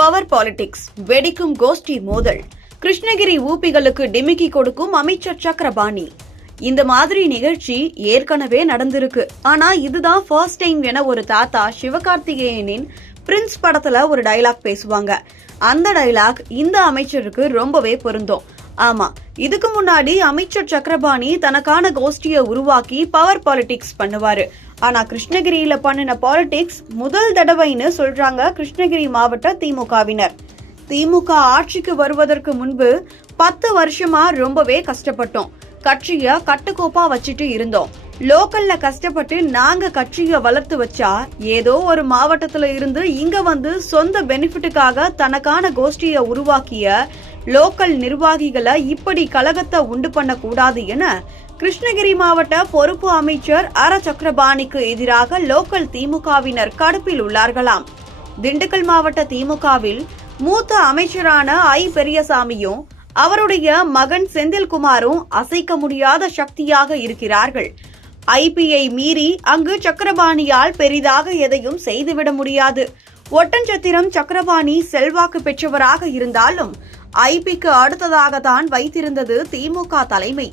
Power politics வெடிக்கும் கோஷ்டி மோதல் கிருஷ்ணகிரி ஊபிகளுக்கு டிமிக்கி கொடுக்கும் அமைச்சர் சக்கரபாணி. இந்த மாதிரி நிகழ்ச்சி ஏற்கனவே நடந்திருக்கு. ஆனா இதுதான் ஃபர்ஸ்ட் டைம் என ஒரு தாத்தா சிவகார்த்திகேயனின் பிரின்ஸ் படத்துல ஒரு டைலாக் பேசுவாங்க. அந்த டைலாக் இந்த அமைச்சருக்கு ரொம்பவே பொருந்தும். ஆமா. இதுக்கு முன்னாடி அமைச்சர் சக்கரபாணி தனக்கான கோஷ்டியை உருவாக்கி பவர் பாலிடிக்ஸ் பண்ணுவாரு. ஆனா கிருஷ்ணகிரியில பண்ணின பாலிடிக்ஸ் முதல் தடவைன்னு சொல்றாங்க கிருஷ்ணகிரி மாவட்ட திமுகவினர். திமுக ஆட்சிக்கு வருவதற்கு முன்பு பத்து வருஷமா ரொம்பவே கஷ்டப்பட்டோம். கட்சிய கட்டுக்கோப்பா வச்சுட்டு இருந்தோம். லோக்கல்ல கஷ்டப்பட்டு நாங்க கட்சிய வளர்த்து வச்சா ஏதோ ஒரு மாவட்டத்துல இருந்து இங்க வந்து சொந்த பெனிஃபிட்டுக்காக தனக்கான கோஷ்டிய உருவாக்கிய லோக்கல் நிர்வாகிகளை இப்படி கலகத்தை உண்டு பண்ணக்கூடாது என கிருஷ்ணகிரி மாவட்ட பொறுப்பு அமைச்சர் அர சக்கரபாணிக்கு எதிராக லோக்கல் திமுகவினர் கடுப்பில் உள்ளார்களாம். திண்டுக்கல் மாவட்ட திமுகவில் மூத்த அமைச்சரான ஐ பெரியசாமியும் அவருடைய மகன் செந்தில்குமாரும் அசைக்க முடியாத சக்தியாக இருக்கிறார்கள். ஐபிஐ மீறி அங்கு சக்கரபாணியால் பெரிதாக எதையும் செய்துவிட முடியாது. ஒட்டஞ்சத்திரம் சக்கரபாணி செல்வாக்கு பெற்றவராக இருந்தாலும் ஐபிக்கு அடுத்ததாக தான் வைத்திருந்தது திமுக தலைமை.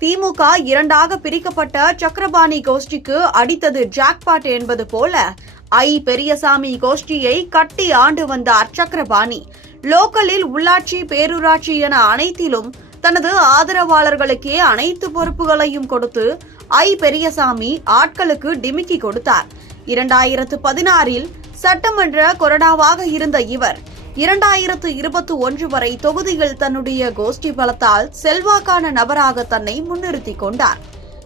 திமுக இரண்டாக பிரிக்கப்பட்ட சக்கரபாணி கோஷ்டிக்கு அடித்தது ஜாக்பாட் என்பது போல ஐ பெரியசாமி கோஷ்டியை கட்டி ஆண்டு வந்தார் சக்கரபாணி. லோக்கலில் உள்ளாட்சி பேரூராட்சி என அனைத்திலும் தனது ஆதரவாளர்களுக்கே அனைத்து பொறுப்புகளையும் கொடுத்து ஐ பெரியசாமி ஆட்களுக்கு டிமிக்கி கொடுத்தார். இரண்டாயிரத்து பதினாறில் சட்டமன்ற கொறடாவாக இருந்த இவர் இரண்டாயிரத்து இருபத்தி ஒன்று வரை தொகுதியில் தன்னுடைய கோஷ்டி பலத்தால் செல்வாக்கான நபராக தன்னை முன்னிறுத்திக் கொண்டார்.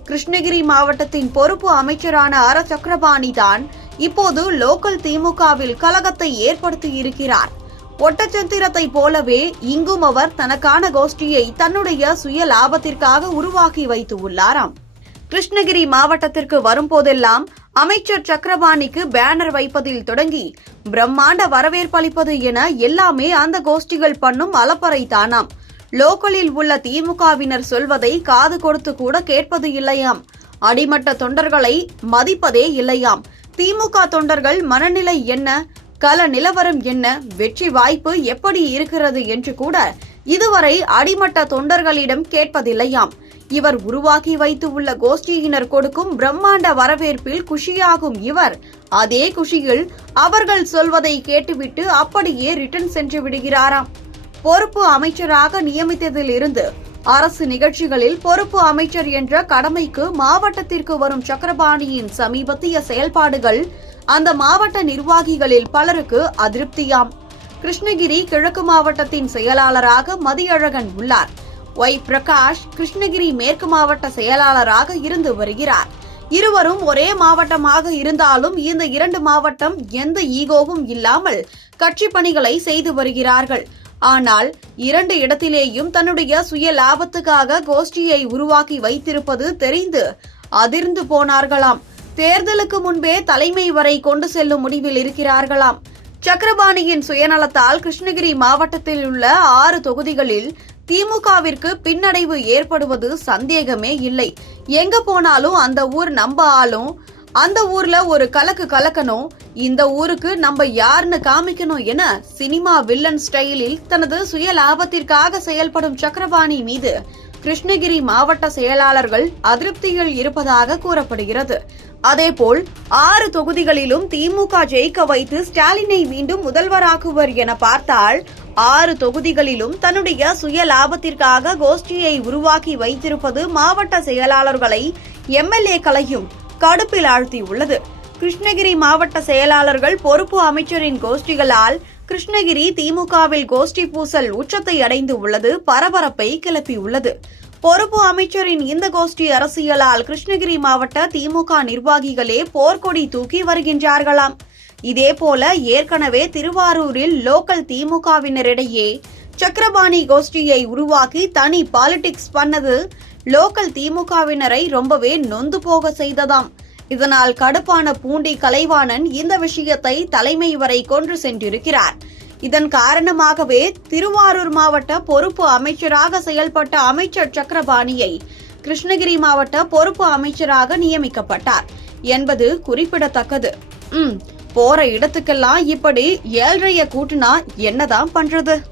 கிருஷ்ணகிரி மாவட்டத்தின் பொறுப்பு அமைச்சரான அர சக்கரபாணி தான் இப்போது லோக்கல் திமுகவில் கலகத்தை ஏற்படுத்தி இருக்கிறார் ஒட்டச்சத்திரத்தை போலவே இங்கும் அவர் தனக்கான கோஷ்டியை தன்னுடைய சுய லாபத்திற்காக உருவாக்கி வைத்து உள்ளாராம். கிருஷ்ணகிரி மாவட்டத்திற்கு வரும்போதெல்லாம் அமைச்சர் சக்கரபாணிக்கு பேனர் வைப்பதில் தொடங்கி பிரம்மாண்ட வரவேற்பளிப்பது என எல்லாமே அந்த கோஷ்டிகள் பண்ணும் அலப்பறை தானாம். லோக்கலில் உள்ள திமுகவினர் சொல்வதை காது கொடுத்து கூட கேட்பது இல்லையாம். அடிமட்ட தொண்டர்களை மதிப்பதே இல்லையாம். திமுக தொண்டர்கள் மனநிலை என்ன? கல நிலவரம் என்ன? வெற்றி வாய்ப்பு எப்படி இருக்கிறது? என்று கூட இதுவரை அடிமட்ட தொண்டர்களிடம் கேட்பதில்லையாம். இவர் உருவாக்கி வைத்து உள்ள கோஷ்டியினர் கொடுக்கும் பிரம்மாண்ட வரவேற்பில் குஷியாகும் இவர். அதே குஷியில் அவர்கள் சொல்வதை கேட்டுவிட்டு அப்படியே ரிட்டர்ன் சென்று விடுகிறாராம். பொறுப்பு அமைச்சராக நியமித்ததிலிருந்து அரசு நிகழ்ச்சிகளில் பொறுப்பு அமைச்சர் என்ற கடமைக்கு மாவட்டத்திற்கு வரும் சக்கரபாணியின் சமீபத்திய செயல்பாடுகள் அந்த மாவட்ட நிர்வாகிகளில் பலருக்கு அதிருப்தியாம். கிருஷ்ணகிரி கிழக்கு மாவட்டத்தின் செயலாளராக மதியழகன் உள்ளார். ஒய் பிரகாஷ் கிருஷ்ணகிரி மேற்கு மாவட்ட செயலாளராக இருந்து வருகிறார். இருவரும் ஒரே மாவட்டமாக இருந்தாலும் இந்த இரண்டு மாவட்டம் எந்த ஈகோவும் இல்லாமல் கட்சி பணிகளை செய்து வருகிறார்கள். ஆனால் இரண்டு இடத்திலேயும் தன்னுடைய சுய லாபத்துக்காக கோஷ்டியை உருவாக்கி வைத்திருப்பது தெரிந்து அதிர்ந்து போனார்களாம். தேர்தலுக்கு முன்பே தலைமை வரை கொண்டு செல்லும் முடிவில் இருக்கிறார்களாம். சக்கரபாணியின் சுயநலத்தால் கிருஷ்ணகிரி மாவட்டத்தில் உள்ள ஆறு தொகுதிகளில் திமுகவிற்கு பின்னடைவு ஏற்படுவது சந்தேகமே இல்லை. எங்க போனாலும் அந்த ஊர் நம்ப ஆளும் அந்த ஊர்ல ஒரு கலக்கு கலக்கணும் இந்த ஊருக்கு நம்ம யாருன்னு காமிக்கணும் என சினிமா வில்லன் ஸ்டைலில் தனது சுய லாபத்திற்காக செயல்படும் சக்கரபாணி மீது கிருஷ்ணகிரி மாவட்ட செயலாளர்கள் அதிருப்தியில் இருப்பதாக கூறப்படுகிறது. அதேபோல் ஆறு தொகுதிகளிலும் திமுக ஜெயிக்க வைத்து ஸ்டாலினை மீண்டும் முதல்வராக்குவர் என பார்த்தால் ஆறு தொகுதிகளிலும் தன்னுடைய சுய லாபத்திற்காக கோஷ்டியை உருவாக்கி வைத்திருப்பது மாவட்ட செயலாளர்களை எம்எல்ஏக்களையும் கடுப்பில் ஆழ்த்தியுள்ளது. கிருஷ்ணகிரி மாவட்ட செயலாளர்கள் பொறுப்பு அமைச்சரின் கோஷ்டிகளால் கிருஷ்ணகிரி திமுகவில் கோஷ்டி பூசல் உச்சத்தை அடைந்து உள்ளது பரபரப்பை கிளப்பியுள்ளது. பொறுப்பு அமைச்சரின் இந்த கோஷ்டி அரசியலால் கிருஷ்ணகிரி மாவட்ட திமுக நிர்வாகிகளே போர்க்கொடி தூக்கி வருகின்றார்களாம். இதேபோல ஏற்கனவே திருவாரூரில் லோக்கல் திமுகவினரிடையே சக்கரபாணி கோஷ்டியை உருவாக்கி தனி பாலிடிக்ஸ் பண்ணது லோக்கல் திமுகவினரை ரொம்பவே நொந்து போக செய்ததாம். இதனால் கடுப்பான பூண்டி கலைவாணன் இந்த விஷயத்தை தலைமை வரை கொண்டு சென்றிருக்கிறார். இதன் காரணமாகவே திருவாரூர் மாவட்ட பொறுப்பு அமைச்சராக செயல்பட்ட அமைச்சர் சக்கரபாணியை கிருஷ்ணகிரி மாவட்ட பொறுப்பு அமைச்சராக நியமிக்கப்பட்டார். என்பது குறிப்பிடத்தக்கது. ம் போற இடத்துக்கெல்லாம் இப்படி ஏழ்றைய கூட்டுனா என்னதான் பண்றது?